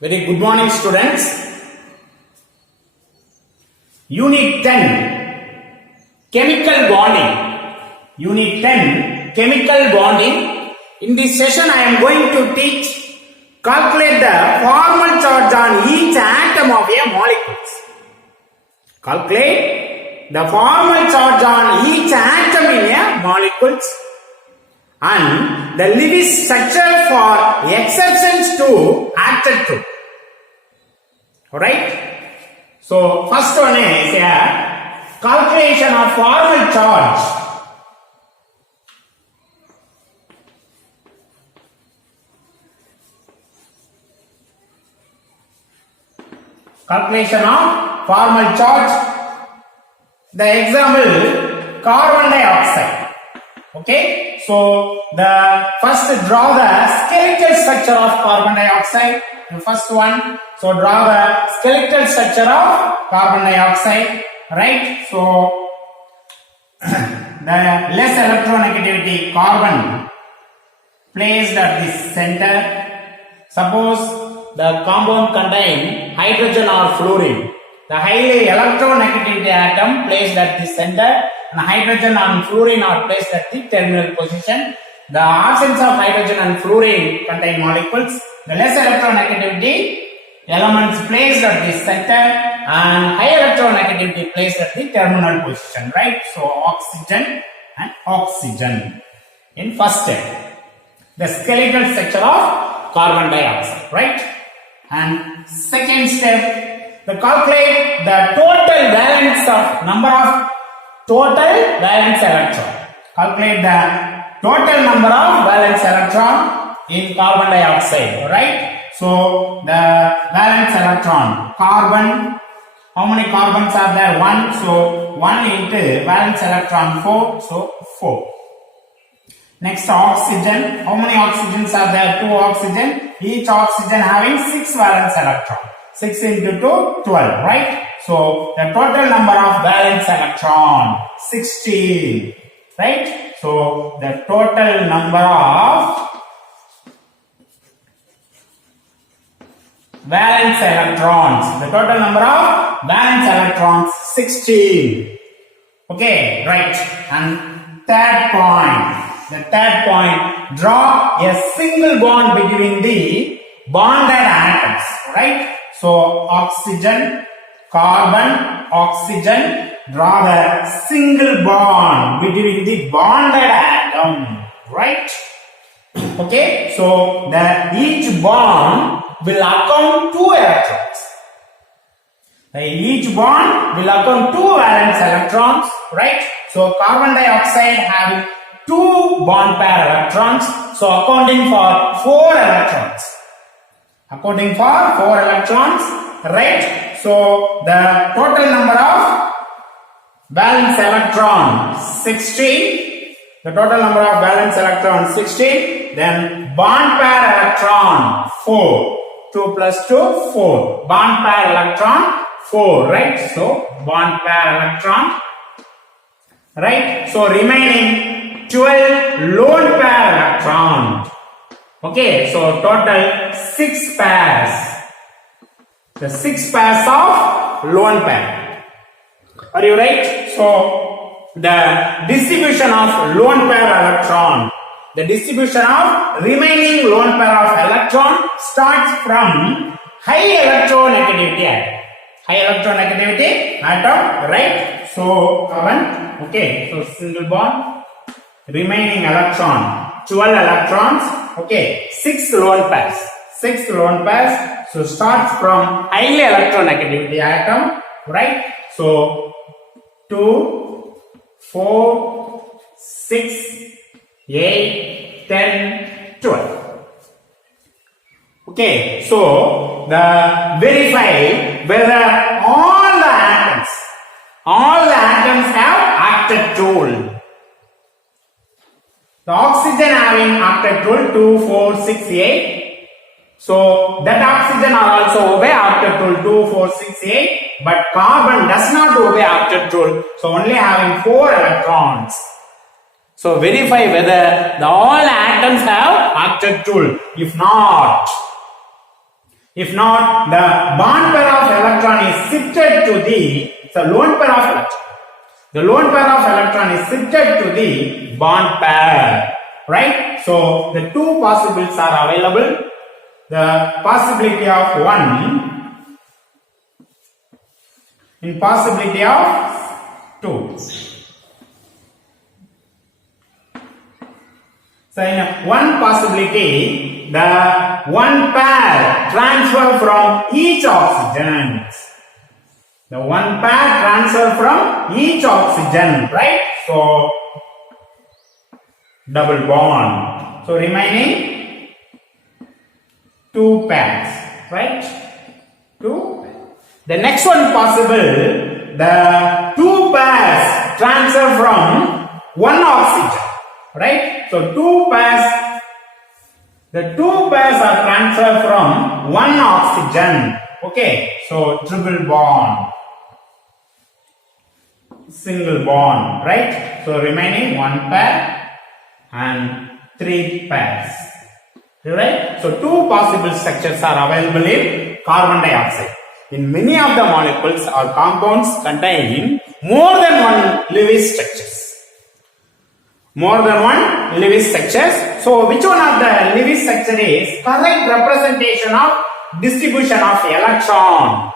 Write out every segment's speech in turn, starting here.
Very good morning, students. Unit 10 Chemical Bonding. Unit 10 Chemical Bonding. In this session, I am going to teach calculate the formal charge on each atom of a molecule. Calculate the formal charge on each atom in a molecule and the Lewis structure for exceptions to octet group. Alright? So, first one is a calculation of formal charge. Calculation of formal charge. The example, carbon dioxide. Okay, so the first draw the skeletal structure of carbon dioxide. The first one, so draw the skeletal structure of carbon dioxide, right? So the less electronegativity carbon placed at the center. Suppose the compound contain hydrogen or fluorine. The highly electronegativity atom placed at the center and hydrogen and fluorine are placed at the terminal position. The absence of hydrogen and fluorine contain molecules. The less electronegativity elements placed at the center and high electronegativity placed at the terminal position, right? So oxygen and oxygen in first step. The skeletal structure of carbon dioxide, right? And second step, to calculate the total valence of number of total valence electron. Calculate the total number of valence electron in carbon dioxide, right? So the valence electron, carbon, how many carbons are there? 1, so 1 into valence electron 4, so 4. Next, oxygen, how many oxygens are there? 2 oxygen, each oxygen having 6 valence electron. 6 into 2, 12, right? So the total number of valence electron, 16, right? So the total number of valence electrons, the total number of valence electrons, 16. Okay, right. And third point, draw a single bond between the bonded atoms, right? So oxygen, carbon, oxygen, draw the single bond between the bonded atom, right? Okay, so each bond will account 2 electrons. Each bond will account 2 valence electrons, right? So carbon dioxide having 2 bond pair electrons, so accounting for 4 electrons. Accounting for 4 electrons, right? So the total number of valence electron 16. The total number of valence electron 16. Then bond pair electron 4. 2 plus 2, 4. Bond pair electron 4, right? So bond pair electron, right? So remaining 12 lone pair electron. Okay, so total 6 pairs. The 6 pairs of lone pair. Are you right? So the distribution of lone pair electron, the distribution of remaining lone pair of electron starts from high electronegativity atom. High electronegativity atom, right? So carbon, okay, so single bond, remaining electron, 12 electrons. Okay, 6 lone pairs. 6 lone pairs. So starts from highly electronegativity atom, right? So 2, 4, 6, 8, 10, 12. Okay, so verify whether all the atoms have octet rule. The oxygen having octet rule 2, 4, 6, 8. So that oxygen are also obey octet rule 2, 4, 6, 8. But carbon does not obey octet rule. So only having 4 electrons. So verify whether all atoms have octet rule. If not, If not, the bond pair of electron is shifted to the lone pair of electron. The lone pair of electron is shifted to the bond pair, right? So the two possibilities are available. The possibility of 1 in possibility of 2. So in one possibility, the one pair transfer from each oxygen. The one pair transfer from each oxygen, right? So double bond. So remaining 2 pairs, right? 2. The next one possible, the 2 pairs transfer from one oxygen, right? So 2 pairs, the 2 pairs are transferred from one oxygen. Okay, so triple bond, single bond, right? So remaining 1 pair and 3 pairs, right? So 2 possible structures are available in carbon dioxide. In many of the molecules or compounds contain more than one Lewis structures. More than one Lewis structures. So which one of the Lewis structure is correct representation of distribution of electron?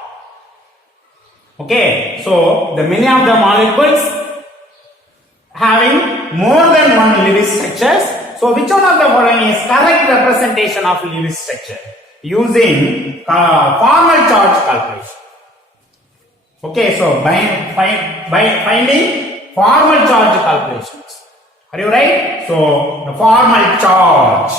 Okay, so the many of the molecules having more than one Lewis structures. So which one of the following is correct representation of Lewis structure using formal charge calculation? Okay, so by finding formal charge calculations. Are you right? So the formal charge.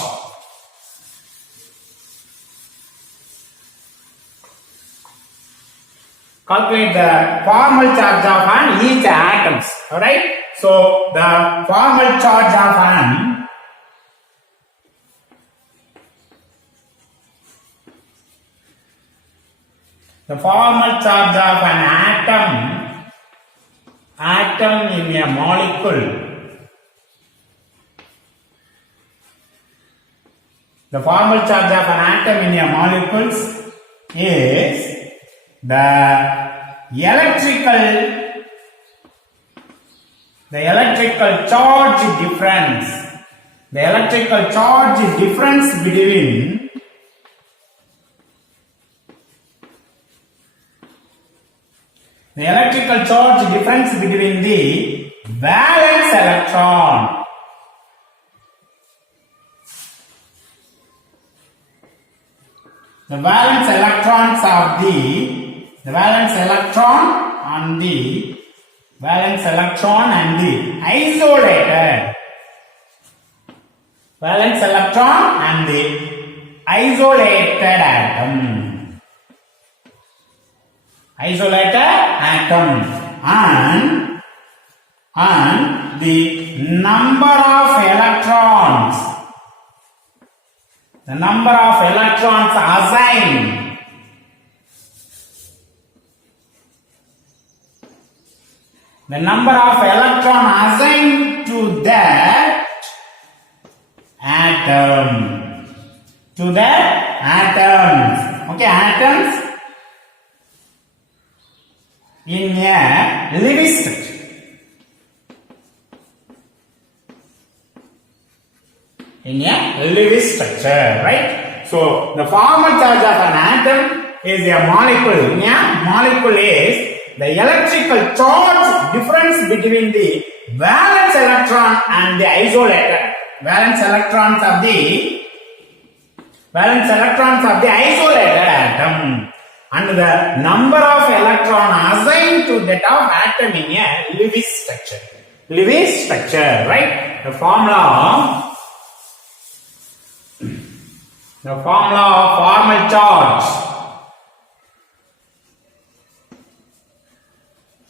Calculate the formal charge of each atoms. Alright? So the formal charge of an atom in a molecule. The formal charge of an atom in a molecule is the electrical charge difference. The electrical charge difference between the valence electron. The valence electrons of the valence electron and the isolated atom. Isolated atom and the number of electrons. The number of electrons assigned. The number of electrons assigned to that atom. To that atoms. Okay, atoms in a Lewis structure. In a Lewis structure, right? So the formal charge of an atom is a molecule. In a molecule is the electrical charge difference between the valence electron and the isolated valence electrons of the isolated atom, and the number of electrons assigned to that of atom in a Lewis structure, right? The formula of formal charge.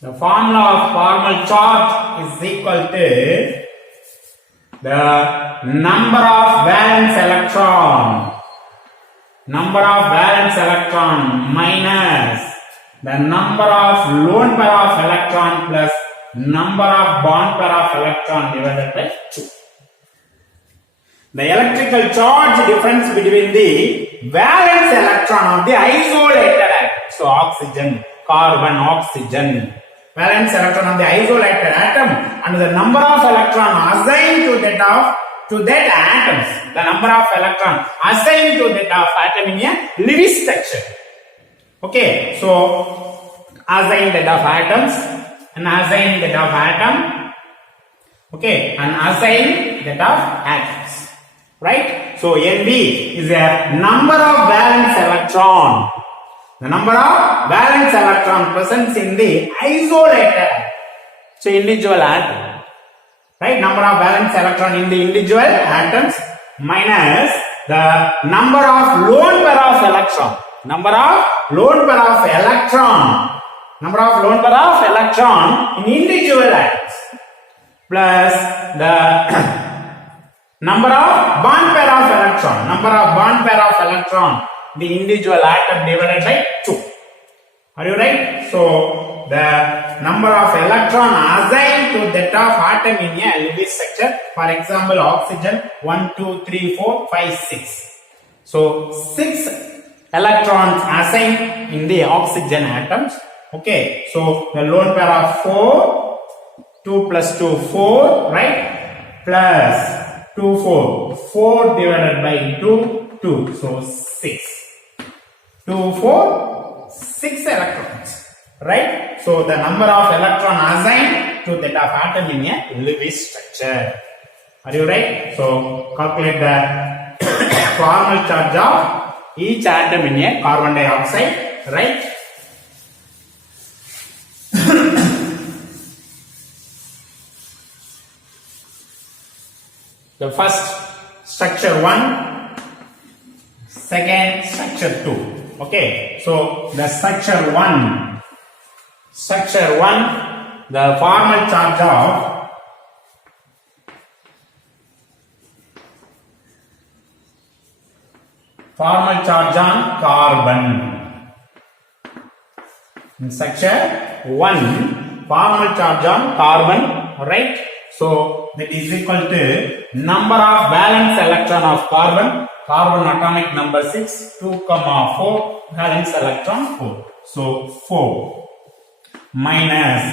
The formula of formal charge is equal to the number of valence electron minus the number of lone pair of electron plus number of bond pair of electron divided by 2. The electrical charge difference between the valence electron of the isolated atom. So oxygen, carbon, oxygen. Valence electron of the isolated atom and the number of electron assigned to that atoms. The number of electron assigned to that atom in a Lewis structure. Okay, so assigned that of atoms and assigned that of atom. Okay, and assigned that of atoms. Right? So Nb is a number of valence electron. The number of valence electron present in the isolated, so individual atom. Right? Number of valence electron in the individual atoms minus the number of lone pair of electron. Number of lone pair of electron. Number of lone pair of electron in individual atoms plus the number of bond pair of electron. Number of bond pair of electron the individual atom divided by 2. Are you right? So the number of electron assigned to that of atom in a Lewis structure. For example, oxygen 1, 2, 3, 4, 5, 6. So 6 electrons assigned in the oxygen atoms. Okay. So the lone pair of 4, 2 plus 2, 4, right? Plus 2, 4. 4 divided by 2, 2. So 6. 2, 4, 6 electrons. Right? So the number of electron assigned to that of atom in a Lewis structure. Are you right? So calculate the formal charge of each atom in a carbon dioxide. Right? The first structure 1, second structure 2. Okay, so the structure 1, the formal charge of on carbon. In structure 1, formal charge on carbon, right? So that is equal to number of valence electron of carbon. Carbon atomic number 6, 2, 4, valence electron 4. So 4 minus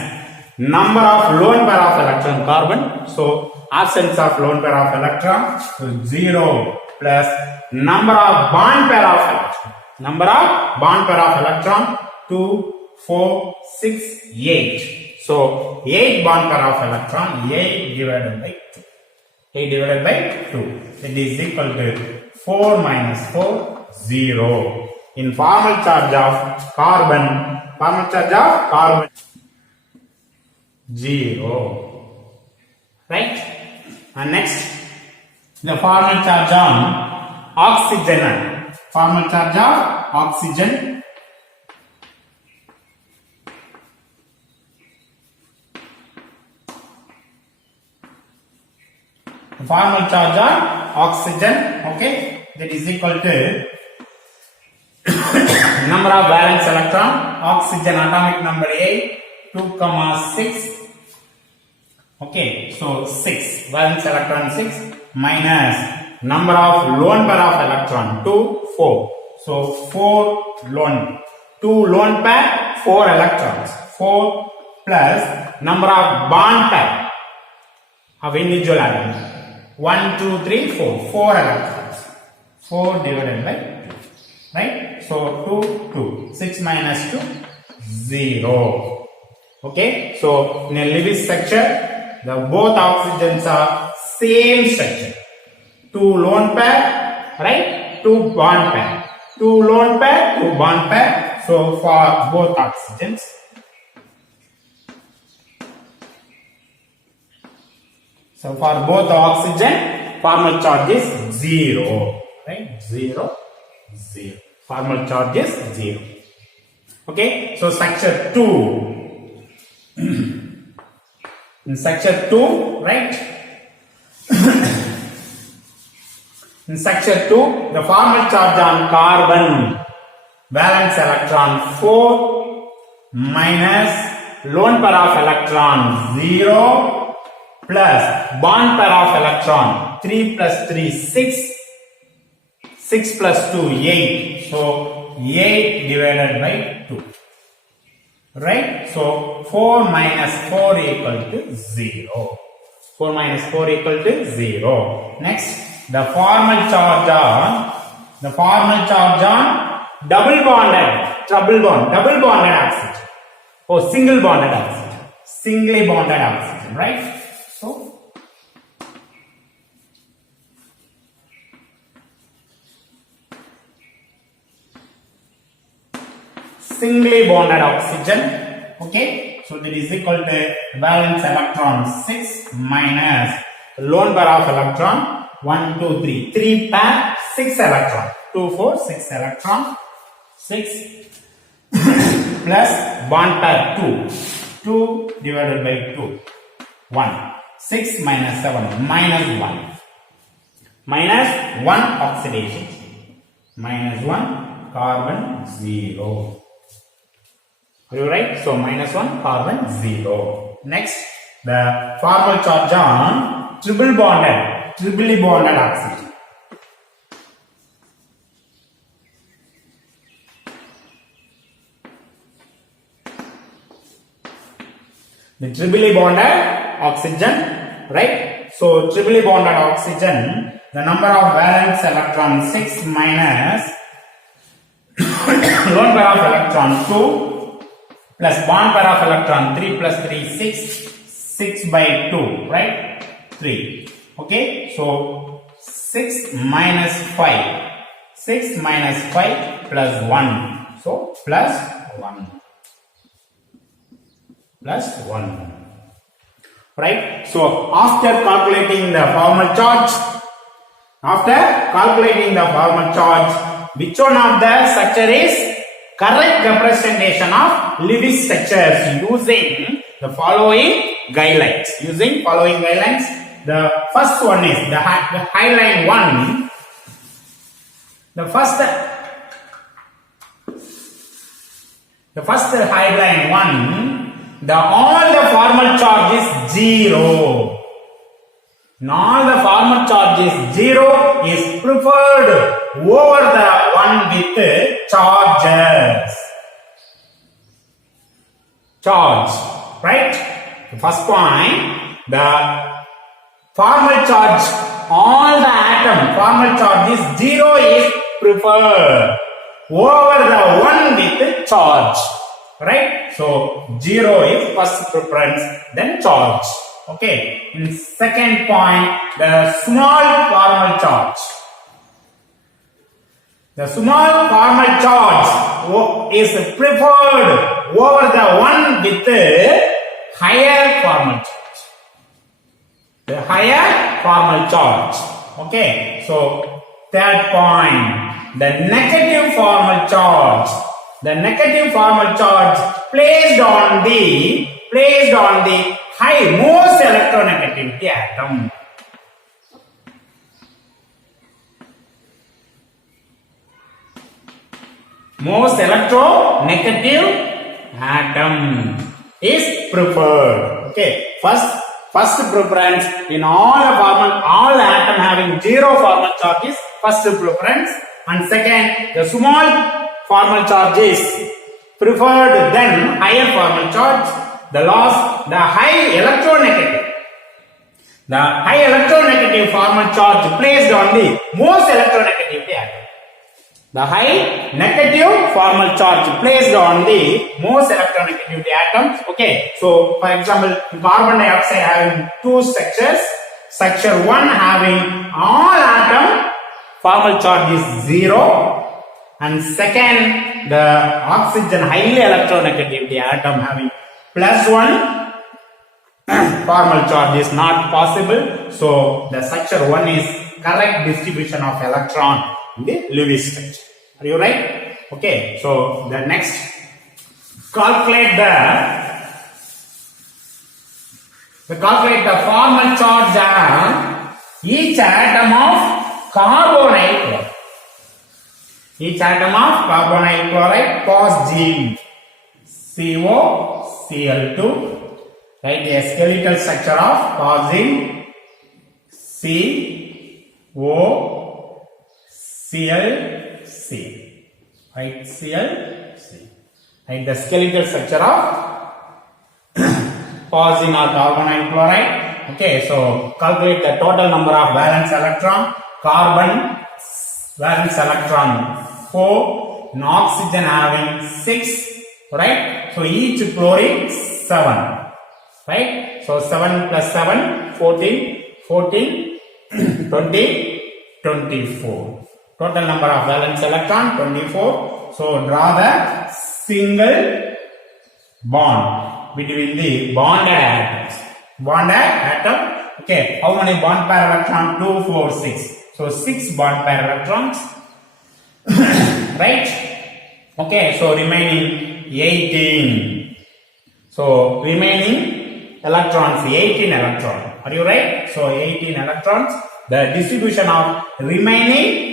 number of lone pair of electron carbon. So absence of lone pair of electron, so 0 plus number of bond pair of electron. Number of bond pair of electron 2, 4, 6, 8. So 8 bond pair of electron, 8 divided by 2. 8 divided by 2. It is equal to 4 minus 4, 0. In formal charge of carbon, 0. Right? And next, the formal charge on oxygen. Formal charge of oxygen. Formal charge on oxygen, okay, that is equal to number of valence electron, oxygen atomic number 8, 2, 6. Okay, so 6 valence electron 6 minus number of lone pair of electron 2, 4. So 4 lone, 2 lone pair, 4 electrons. 4 plus number of bond pair of individual atoms. 1, 2, 3, 4. 4 electrons. 4 divided by 2. Right? So 2, 2. 6 minus 2, 0. Okay? So in a Lewis structure, the both oxygens are same structure. 2 lone pair, right? 2 bond pair. 2 lone pair, 2 bond pair. So for both oxygens. So for both oxygen, formal charge is 0. Right? 0, 0. Formal charge is 0. Okay? So structure 2. In structure 2, right? In structure 2, the formal charge on carbon, valence electron 4 minus lone pair of electron 0 plus bond pair of electron 3 plus 3 6, 6 plus 2 8, so 8 divided by 2, right? So 4 minus 4 equal to 0. 4 minus 4 equal to 0. Next, the formal charge on double bonded oxygen. Oh, single bonded oxygen. Singly bonded oxygen, right? So, singly bonded oxygen, okay? So, that is equal to valence electron 6 minus lone pair of electron 1, 2, 3. 3 pair, 6 electron. 2, 4, 6 electron. 6 plus bond pair 2. 2 divided by 2. 1. 6 minus 7. Minus 1. Minus 1 oxidation. Minus 1 carbon 0. Are you right? So minus 1 carbon 0. Next, the formal charge on triply bonded oxygen. The triply bonded oxygen, right? So triply bonded oxygen, the number of valence electron 6 minus lone pair of electron 2 plus bond pair of electron 3 plus 3 6, 6 by 2, right? 3. Okay, so 6 minus 5. 6 minus 5 plus 1. So plus 1. Plus 1. Right? So after calculating the formal charge, which one of the structure is correct representation of Lewis structures using the following guidelines? The first one is the highline 1. The first highline 1. All the formal charge is 0. All the formal charge is 0 is preferred over the one with charges. Charge, right? The first point, the formal charge, all the atom formal charge is 0 is preferred over the one with charge. Right? So 0 is first preference, then charge. Okay. In second point, the small formal charge. The small formal charge is preferred over the one with higher formal charge. The higher formal charge. Okay. So third point, the negative formal charge. The negative formal charge placed on the high most electronegativity atom. Most electronegative atom is preferred. Okay, first preference in all atom having 0 formal charge is first preference, and second, the small formal charge is preferred, then higher formal charge. The high electronegative formal charge placed on the most electronegativity atom. The high negative formal charge placed on the most electronegativity atoms. Okay, so for example, carbon dioxide having 2 structures. Structure 1 having all atom formal charge is 0. And second, the oxygen highly electronegativity atom having +1 formal charge is not possible. So the structure 1 is correct distribution of electron in the Lewis structure. Are you right? Okay. So the next, calculate the formal charge on each atom of carbonyl chloride. Each atom of carbonyl chloride cos G CO Cl2 Write a skeletal structure of phosgene COClC. Right, ClC. Right, the skeletal structure of phosgene or carbonyl chloride. Okay, so calculate the total number of valence electron. Carbon valence electron 4, and oxygen having 6. Right, so each chlorine 7. Right, so 7 plus 7 14, 20, 24. Total number of valence electron 24. So draw the single bond between the bonded atoms. Bonded atom. Okay, how many bond pair electron? 2, 4, 6. So 6 bond pair electrons. Right? Okay, so remaining 18. So remaining electrons 18 electrons. Are you right? So 18 electrons. The distribution of remaining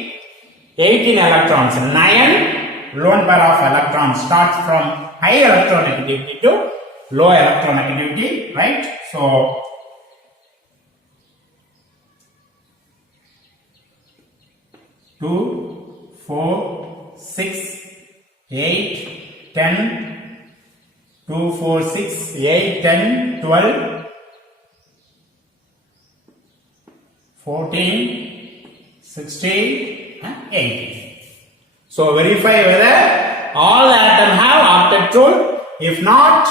18 electrons, 9 lone pair of electrons starts from high electronegativity to low electronegativity, right? So 2, 4, 6, 8, 10, 2, 4, 6, 8, 10, 12, 14, 16, and 18. So verify whether all the atoms have octet rule. If not,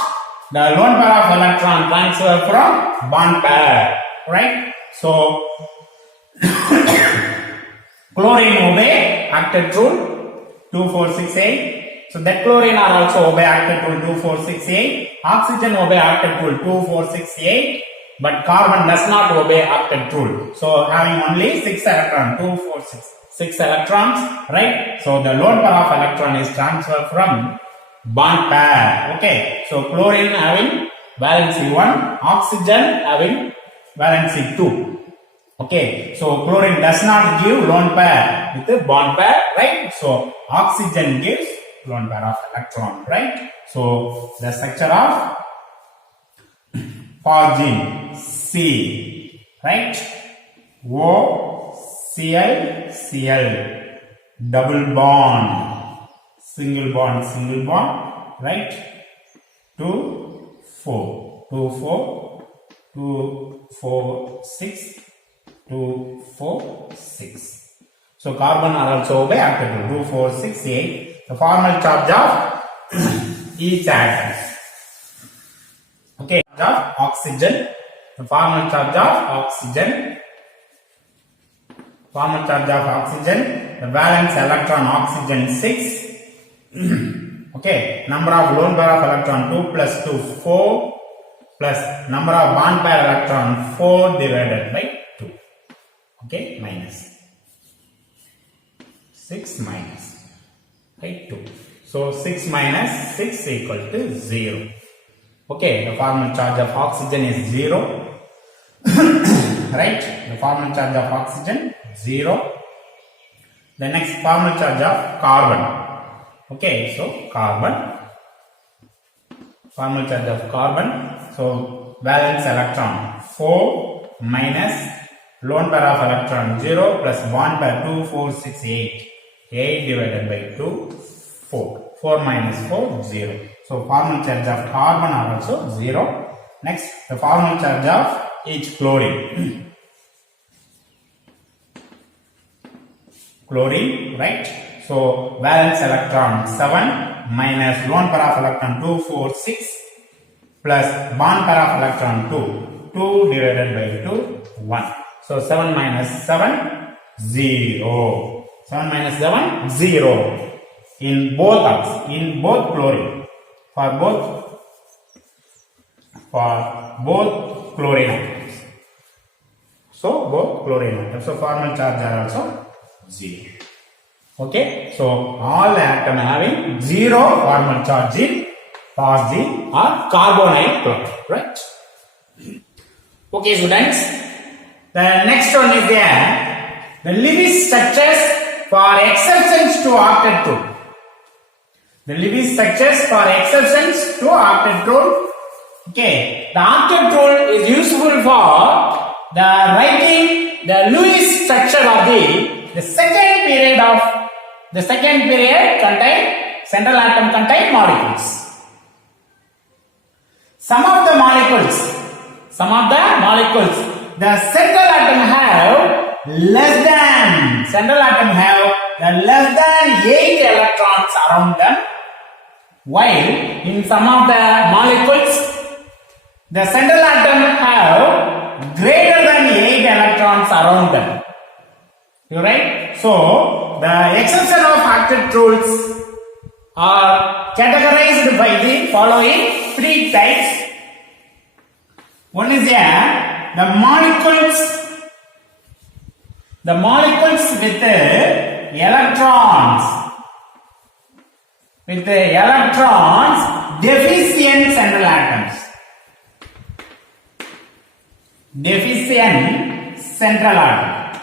the lone pair of electron transfer from bond pair. Right? So chlorine obey octet rule 2, 4, 6, 8. So that chlorine are also obey octet rule 2, 4, 6, 8. Oxygen obey octet rule 2, 4, 6, 8. But carbon does not obey octet rule. So having only 6 electrons, 2, 4, 6 electrons, right? So the lone pair of electron is transferred from bond pair. Okay. So chlorine having valency 1, oxygen having valency 2. Okay. So chlorine does not give lone pair with the bond pair, right? So oxygen gives lone pair of electron, right? So the structure of phosgene C, right? OCl, double bond, single bond, right? 2, 4, 2, 4, 2, 4, 6, 2, 4, 6. So carbon are also obey octet rule 2, 4, 6, 8. The formal charge of each atom. Okay, of oxygen. The formal charge of oxygen. Formal charge of oxygen. The valence electron oxygen 6. Okay, number of lone pair of electron 2 plus 2 4 plus number of bond pair electron 4 divided by 2. Okay, minus 6 minus by 2. So 6 minus 6 equal to 0. Okay, the formal charge of oxygen is 0. Right? The formal charge of oxygen 0. The next formal charge of carbon. Okay, so carbon. Formal charge of carbon. So valence electron 4 minus lone pair of electron 0 plus bond pair 2, 4, 6, 8. 8 divided by 2, 4. 4 minus 4, 0. So formal charge of carbon are also 0. Next, the formal charge of each chlorine. Chlorine, right? So valence electron 7 minus lone pair of electron 2, 4, 6 plus bond pair of electron 2. 2 divided by 2, 1. So 7 minus 7, 0. 7 minus 7, 0. In both chlorine. For both chlorine atoms. So both chlorine atoms. So formal charge are also 0. Okay. So all atoms having 0 formal charge in phosgene or carbonyl chloride. Right? Okay, students. The next one is there. The Lewis structures for exceptions to octet rule. The Lewis structures for exceptions to octet rule. Okay, the octet rule is useful for the writing the Lewis structure of the second period contain central atom contain molecules. Some of the molecules, the central atom have less than 8 electrons around them, while in some of the molecules the central atom have greater than 8 electrons around them. You right? So the exception of octet rules are categorized by the following 3 types. One is the molecules with electrons deficient central atoms. Deficient central atoms.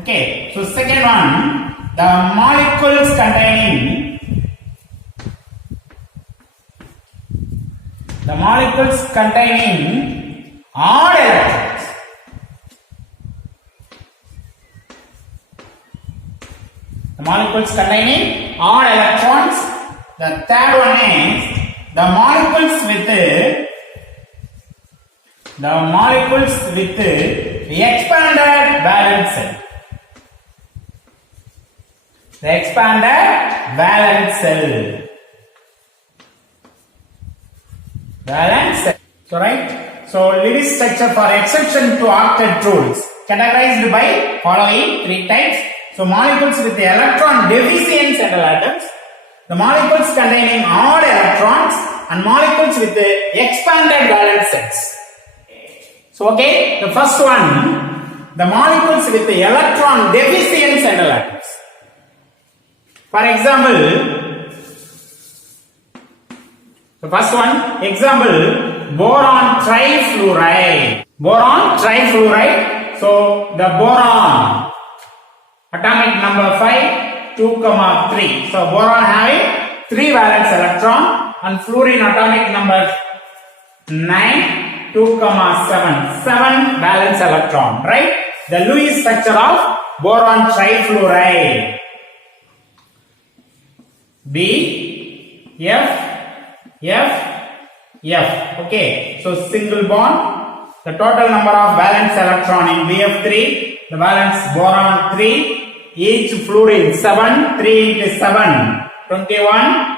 Okay, so second one, the molecules containing odd electrons. The molecules containing odd electrons. The third one is the molecules with the expanded valence cell. The expanded valence cell. So right. So Lewis structure for exception to octet rules categorized by following 3 types. So molecules with the electron deficient central atoms, the molecules containing odd electrons, and molecules with the expanded valence cells. So okay, the first one, the molecules with the electron deficient central atoms. For example, the first one, example, boron trifluoride. So the boron, atomic number 5, 2, 3. So boron having 3 valence electron, and fluorine atomic number 9, 2, 7 valence electron, right? The Lewis structure of boron trifluoride. B, F. Okay, so single bond. The total number of valence electron in BF3, the valence boron 3, each fluorine 7, 3 into 7, 21.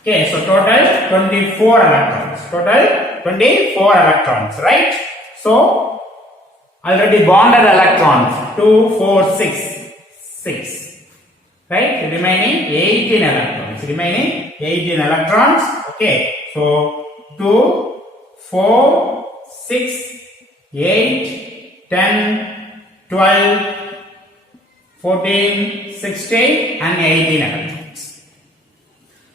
Okay, so total 24 electrons. Right? So already bonded electrons 2, 4, 6. Right? Remaining 18 electrons. Okay, so 2, 4, 6, 8, 10, 12, 14, 16 and 18 electrons.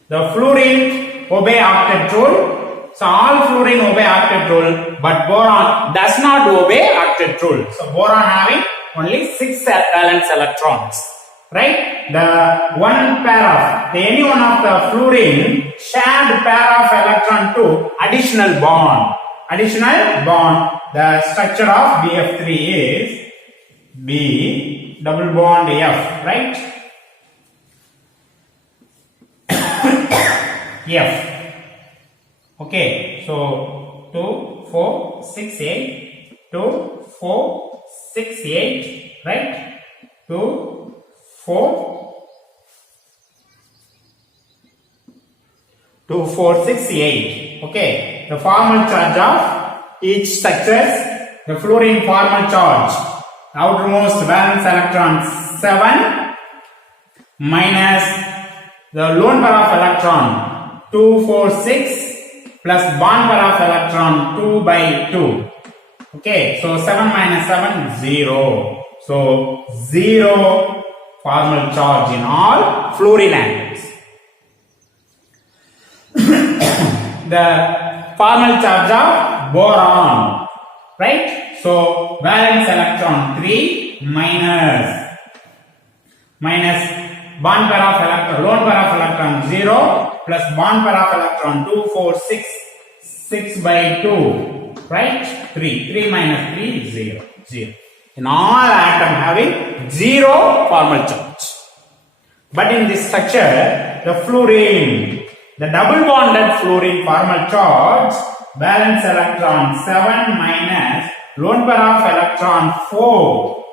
The fluorine obey octet rule. So all fluorine obey octet rule, but boron does not obey octet rule. So boron having only 6 valence electrons. Right? The one pair of any one of the fluorine shared pair of electron to additional bond. The structure of BF3 is B double bond F, right? F. Okay, so 2, 4, 6, 8. 2, 4, 6, 8, right? 2, 4, 2, 4, 6, 8. Okay, the formal charge of each structures, the fluorine formal charge, outermost valence electron 7 minus the lone pair of electron 2, 4, 6 plus bond pair of electron 2 by 2. Okay, so 7 minus 7, 0. So 0 formal charge in all fluorine atoms. The formal charge of boron, right? So valence electron 3 minus bond pair of electron, lone pair of electron 0 plus bond pair of electron 2, 4, 6, 6 by 2, right? 3 minus 3, 0, 0. In all atom having 0 formal charge. But in this structure, the fluorine, the double bonded fluorine formal charge, valence electron 7 minus lone pair of electron 4.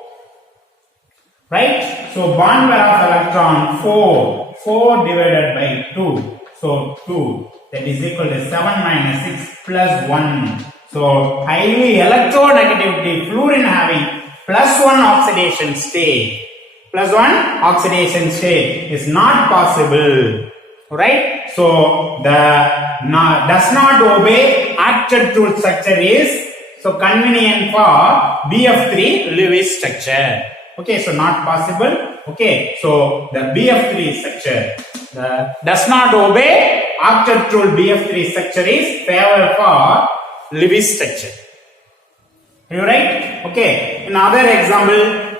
Right? So bond pair of electron 4 divided by 2. So 2, that is equal to 7 minus 6 plus 1. So highly electronegativity fluorine having +1 oxidation state. +1 oxidation state is not possible. Right? So the does not obey octet rule structure is so convenient for BF3 Lewis structure. Okay, so not possible. Okay, so the BF3 structure does not obey octet rule. BF3 structure is favor for Lewis structure. Are you right? Okay. Another example,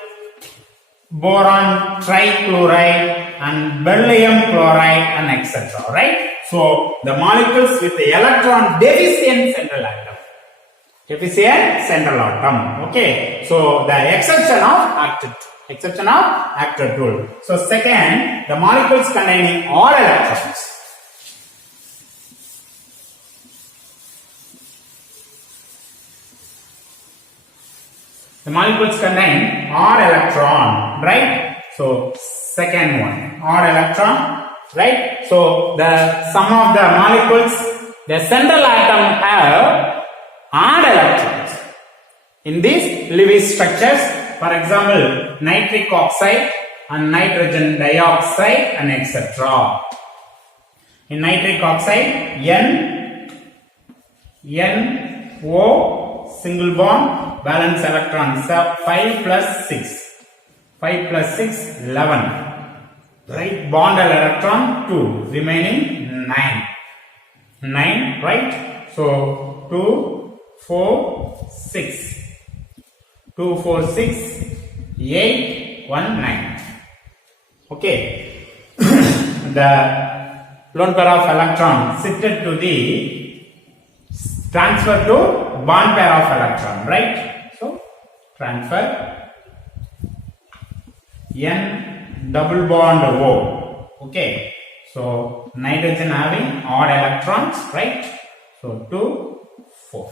boron trichloride and beryllium chloride and etc. Right? So the molecules with the electron deficient central atom. Deficient central atom. Okay. So the exception of octet rule. So second, the molecules containing all electrons. The molecules contain odd electron, right? So second one, odd electron, right? So the sum of the molecules, the central atom have odd electrons. In these Lewis structures, for example, nitric oxide and nitrogen dioxide and etc. In nitric oxide, NO single bond, valence electron 5 plus 6. 5 plus 6, 11. Right? Bonded electron 2, remaining 9. 9, right? So 2, 4, 6. 2, 4, 6, 8, 1, 9. Okay. The lone pair of electron shifted to the transfer to bond pair of electron, right? So transfer N double bond O. Okay. So nitrogen having odd electrons, right? So 2, 4.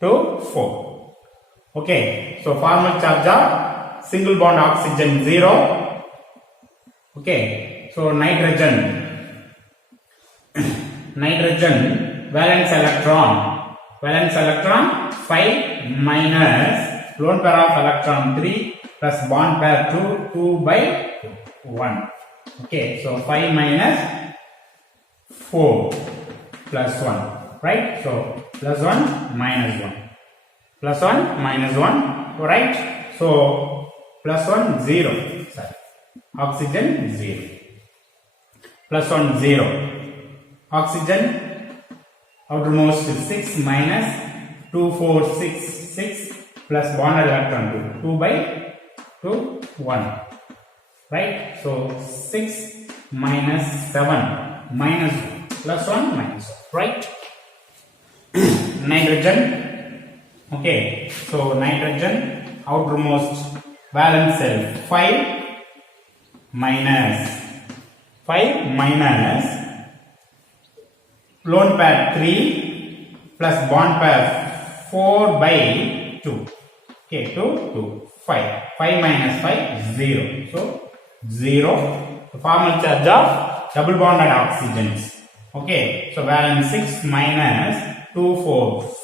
2, 4. Okay, so formal charge of single bond oxygen 0. Okay, so nitrogen valence electron 5 minus lone pair of electron 3 plus bond pair 2 by 1. Okay, so 5 minus 4 plus 1, right? So plus 1 minus 1. Plus 1 minus 1, right? So plus 1 0. Sorry. Oxygen 0. Plus 1 0. Oxygen outermost 6 minus 2 4 6 6 plus bonded electron 2 by 2 1. Right? So 6 minus 7 minus 1 plus 1 minus 1. Right? Nitrogen. Okay, so nitrogen outermost valence cell 5 minus lone pair 3 plus bond pair 4 by 2. Okay, 2 5. 5 minus 5 0. So 0. The formal charge of double bonded oxygens. Okay, so valence 6 minus 2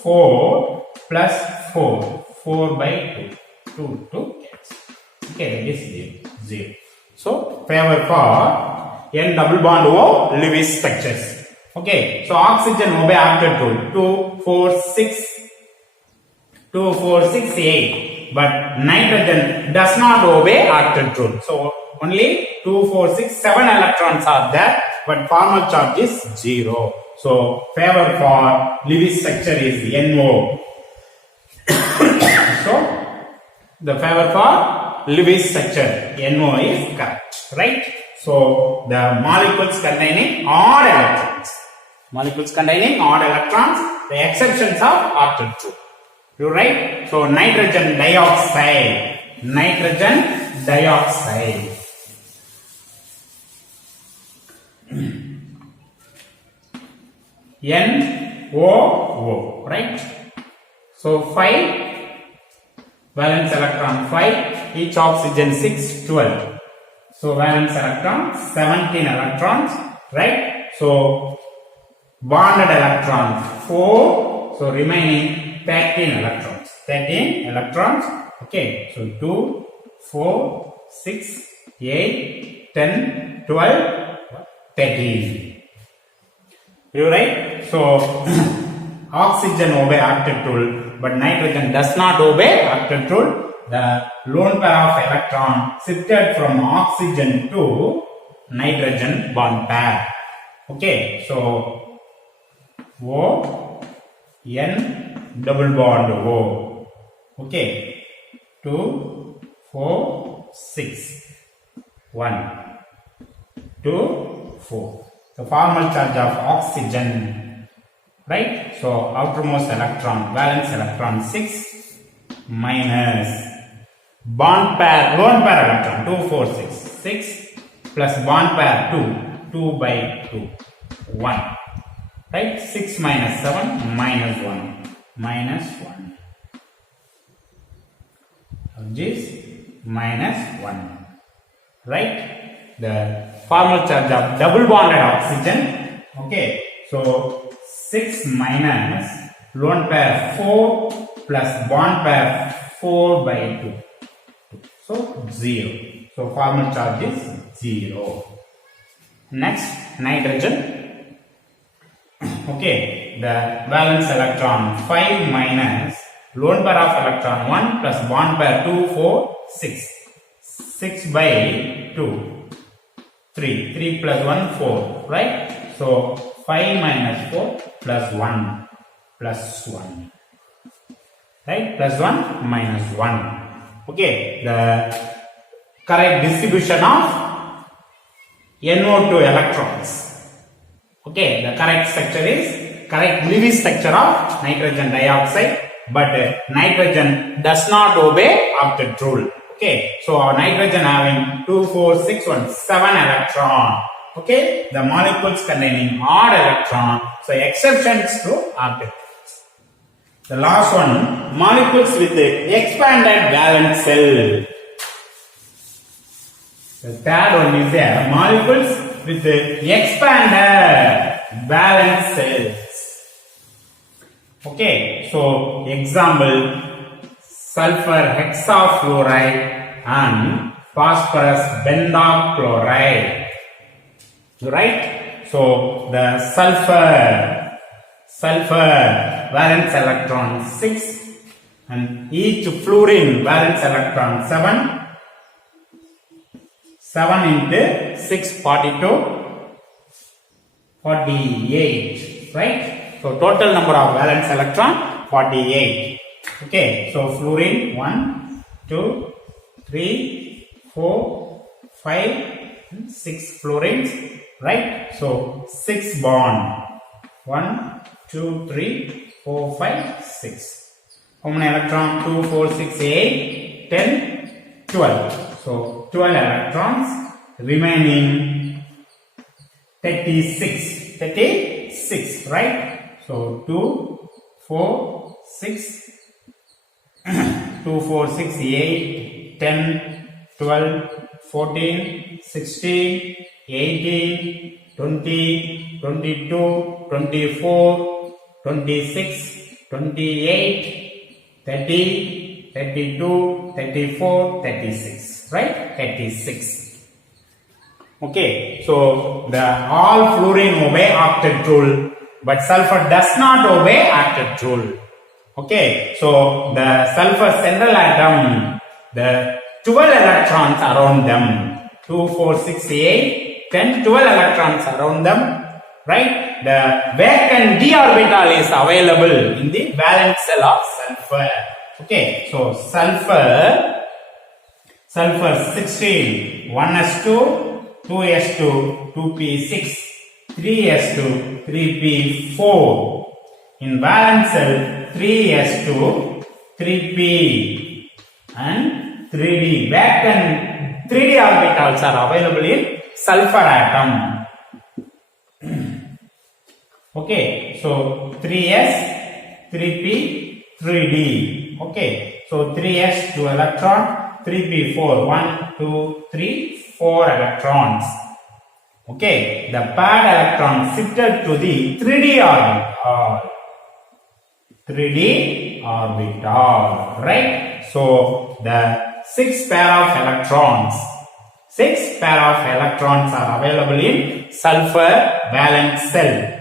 4 plus 4 by 2 cancel. Okay, that is 0. So favor for N double bond O Lewis structures. Okay, so oxygen obey octet rule 2 4 6 8, but nitrogen does not obey octet rule. So only 2 4 6 7 electrons are there, but formal charge is 0. So favor for Lewis structure is NO. So the favor for Lewis structure NO is correct, right? So the molecules containing odd electrons. Molecules containing odd electrons, the exceptions of octet group. You write? So nitrogen dioxide. Nitrogen dioxide. NOO, right? So 5 valence electron 5, each oxygen 6, 12. So valence electron 17 electrons, right? So bonded electron 4, so remaining 13 electrons. 13 electrons, okay? So 2, 4, 6, 8, 10, 12, 13. You right? So oxygen obey octet rule, but nitrogen does not obey octet rule. The lone pair of electron shifted from oxygen to nitrogen bond pair. Okay, so O N double bond O. Okay, 2, 4, 6, 1, 2, 4. The formal charge of oxygen, right? So outermost electron, valence electron 6 minus bond pair, lone pair electron 2, 4, 6, 6 plus bond pair 2 by 2, 1, right? 6 minus 7 minus 1, which is minus 1, right? The formal charge of double bonded oxygen, okay? So 6 minus lone pair 4 plus bond pair 4 by 2. So 0. So formal charge is 0. Next, nitrogen. Okay, the valence electron 5 minus lone pair of electron 1 plus bond pair 2, 4, 6. 6 by 2. 3 plus 1, 4, right? So 5 minus 4 plus 1, right? Plus 1 minus 1. Okay, the correct distribution of NO2 electrons. Okay, the correct structure is correct Lewis structure of nitrogen dioxide, but nitrogen does not obey octet rule. Okay, so our nitrogen having 2, 4, 6, 1, 7 electron. Okay, the molecules containing odd electron, so exceptions to octet. The last one, molecules with the expanded valence shell. The third one is there, molecules with the expanded valence shells. Okay, so example, sulfur hexafluoride and phosphorus pentachloride. Right? So the sulfur valence electron 6 and each fluorine valence electron 7. 7 into 6, 42, 48, right? So total number of valence electron 48. Okay, so fluorine 1, 2, 3, 4, 5, 6 fluorines, right? So 6 bond. 1, 2, 3, 4, 5, 6. How many electrons? 2, 4, 6, 8, 10, 12. So 12 electrons, remaining 36. 36, right? So 2, 4, 6, 2, 4, 6, 8, 10, 12, 14, 16, 18, 20, 22, 24, 26, 28, 30, 32, 34, 36, right? 36. Okay, so the all fluorine obey octet rule, but sulfur does not obey octet rule. Okay, so the sulfur central atom, the 12 electrons around them, 2, 4, 6, 8, 10, 12 electrons around them, right? The vacant d orbital is available in the valence shell of sulfur. Okay, so sulfur 16, 1s2, 2s2, 2p6, 3s2, 3p4. In valence cell, 3s2, 3p and 3d. Vacant 3d orbitals are available in sulfur atom. Okay, so 3s, 3p, 3d. Okay, so 3s 2 electron, 3p 4, 1, 2, 3, 4 electrons. Okay, the paired electron shifted to the 3d orbital. 3d orbital, right? So the 6 pair of electrons, 6 pair of electrons are available in sulfur valence cell.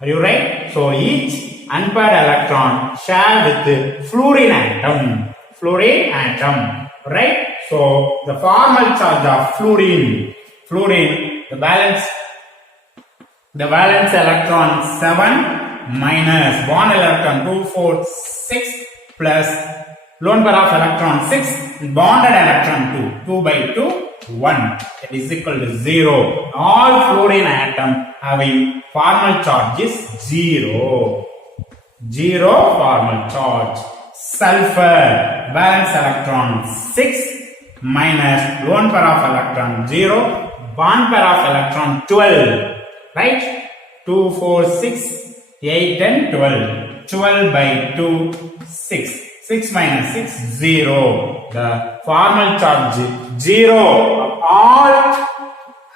Are you right? So each unpaired electron share with fluorine atom. Fluorine atom, right? So the formal charge of fluorine, the valence electron 7 minus bond electron 2, 4, 6 plus lone pair of electron 6 bonded electron 2 by 2 1, that is equal to 0. All fluorine atom having formal charge is 0. 0 formal charge. Sulfur valence electron 6 minus lone pair of electron 0, bond pair of electron 12, right? 2, 4, 6, 8 and 12. 12 by 2, 6. 6 minus 6, 0. The formal charge 0 of all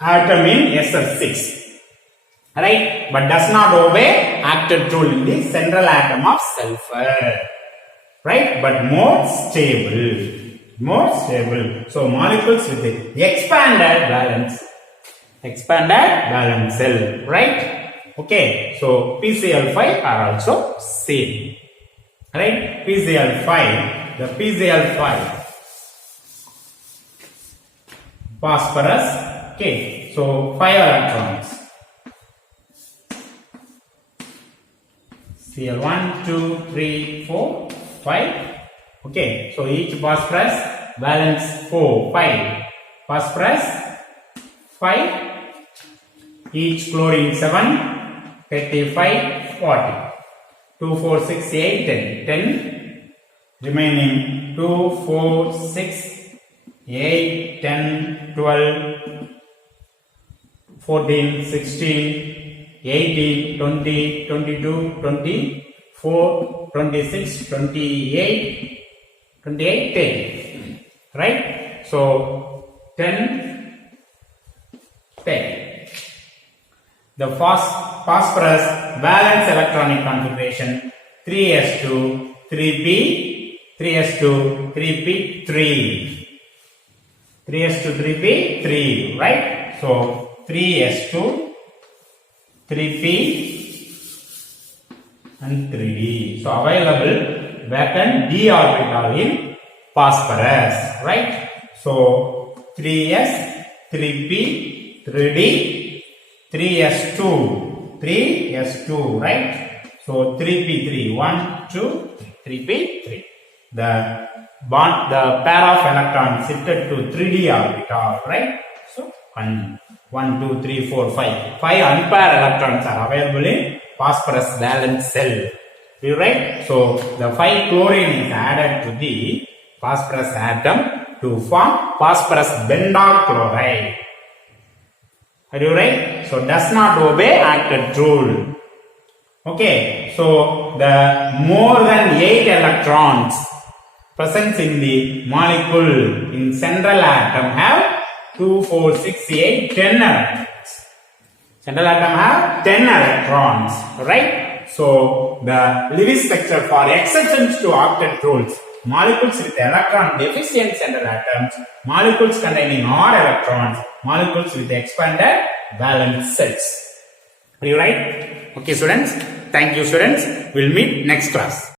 atom in SF6. Right? But does not obey octet rule in the central atom of sulfur. Right? But more stable. More stable. So molecules with the expanded valence cell. Right? Okay, so PCl5 are also same. Right? PCl5, the PCl5 phosphorus. Okay, so 5 electrons. Cl1, 2, 3, 4, 5. Okay, so each phosphorus valence 4, 5. Phosphorus 5. Each chlorine 7. 35, 40. 2, 4, 6, 8, 10. 10. Remaining 2, 4, 6, 8, 10, 12, 14, 16, 18, 20, 22, 24, 26, 28, 10. Right? So 10, 10. The phosphorus valence electronic configuration 3s2, 3p, 3s2, 3p, 3. 3s2, 3p, 3. Right? So 3s2, 3p and 3d. So available vacant d orbital in phosphorus. Right? So 3s, 3p, 3d. 3s2, right? So 3p3, 1, 2, 3p3. The pair of electrons shifted to 3d orbital, right? So 1, 2, 3, 4, 5. 5 unpaired electrons are available in phosphorus valence cell. You right? So the 5 chlorine is added to the phosphorus atom to form phosphorus pentachloride. Are you right? So does not obey octet rule. Okay, so the more than 8 electrons present in the molecule in central atom have 2, 4, 6, 8, 10 electrons. Central atom have 10 electrons, right? So the Lewis structure for exceptions to octet rules: molecules with electron deficient central atoms, molecules containing odd electrons, molecules with expanded valence cells. Are you right? Okay, students. Thank you, students. We'll meet next class.